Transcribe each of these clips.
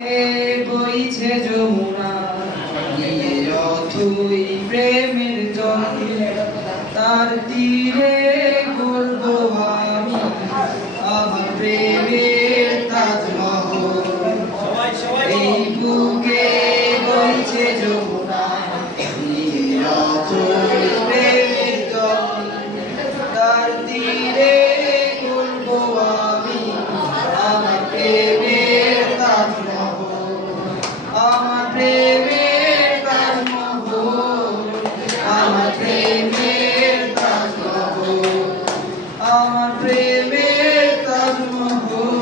বইছে যমুনা নিয়ে অথই প্রেমের জল, তার তীরে গড়ব আমি আমার প্রেমের তাজমহল। এই বুকে বইছে যমুনা নিয়ে অথই প্রেমের জল, তার তীরে গড়ব আমি আমার প্রেমের তাজমহল। আমার প্রেমের তাজমহল, আমার প্রেমের তাজমহল, আমার প্রেমের তাজমহল,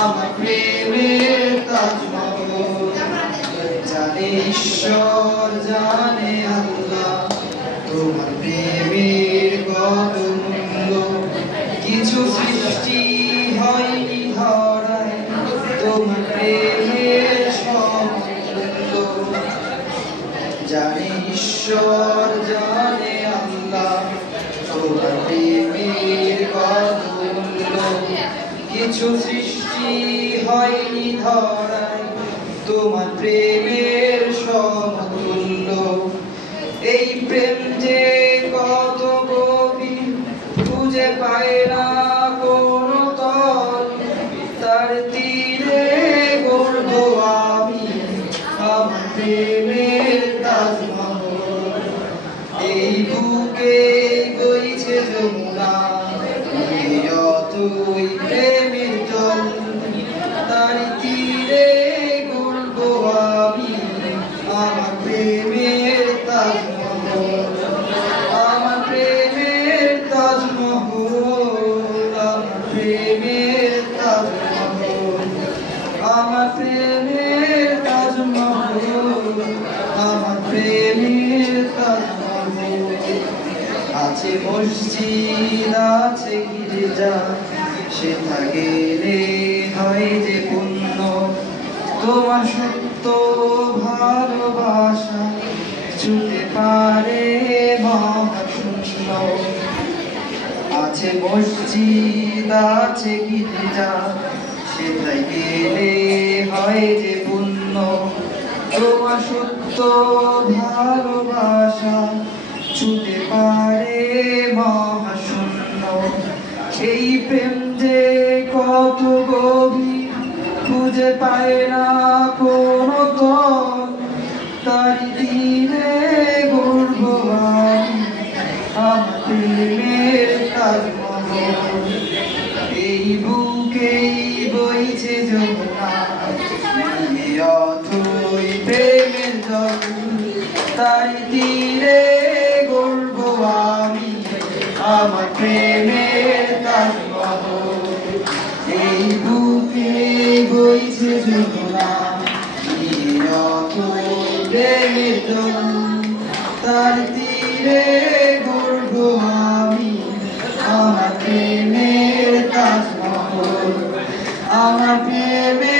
আমার প্রেমের তাজমহল। জানে ঈশ্বর জানে আল্লাহ তোমার প্রেমের কত মূল্য, কিছু সৃষ্টি হয়নি ধরায় তোমার প্রেমের সমতুল্য। জানে ঈশ্বর জানে আল্লাহ তোমার প্রেমের কত মূল্য, কিছু সৃষ্টি হয়নি ধরায় তোমার প্রেমের সমতুল্য। এই প্রেম যে কত গভীর খুঁজে পায় না কোনো তল, তার তীরে গড়ব আমি আমার প্রেমের তাজমহল। এই বুকে বইছে যমুনা নিয়ে অথই প্রেমের জল, তার তীরে গড়ব আমি আমার প্রেমের তাজমহল। আমার প্রেমের তাজমহল, আমার প্রেমের তাজমহল, আমার প্রেমের তাজমহল, আমার প্রেমের তাজমহল। আছে মসজিদ আছে গির্জা, সেটা গেলে হয় যে পুণ্য, তোমার সত্য ভালোবাসা ছুঁতে পারে মহাশূন্য। আছে মসজিদ আছে গির্জা, সেটাই গেলে হয় যে পুণ্য, তোমার সত্য ভালোবাসা ছুঁতে পারে মহাশূন্য। এই প্রেম যে কত গভীর খুঁজে পায় না কোনো তল, তার তীরে গড়ব আমি আমার প্রেমের তাজমহল। এই বুকেই বইছে যমুনা নিয়ে অথই প্রেমের জল, তার তীরে গড়ব আমি আমার প্রেমের তাজমহল। এই বুকেই বইছে যমুনা নিয়ে অথই প্রেমের জল, তার তীরে গড়ব আমি আমার প্রেমের তাজমহল। আমার প্রেমের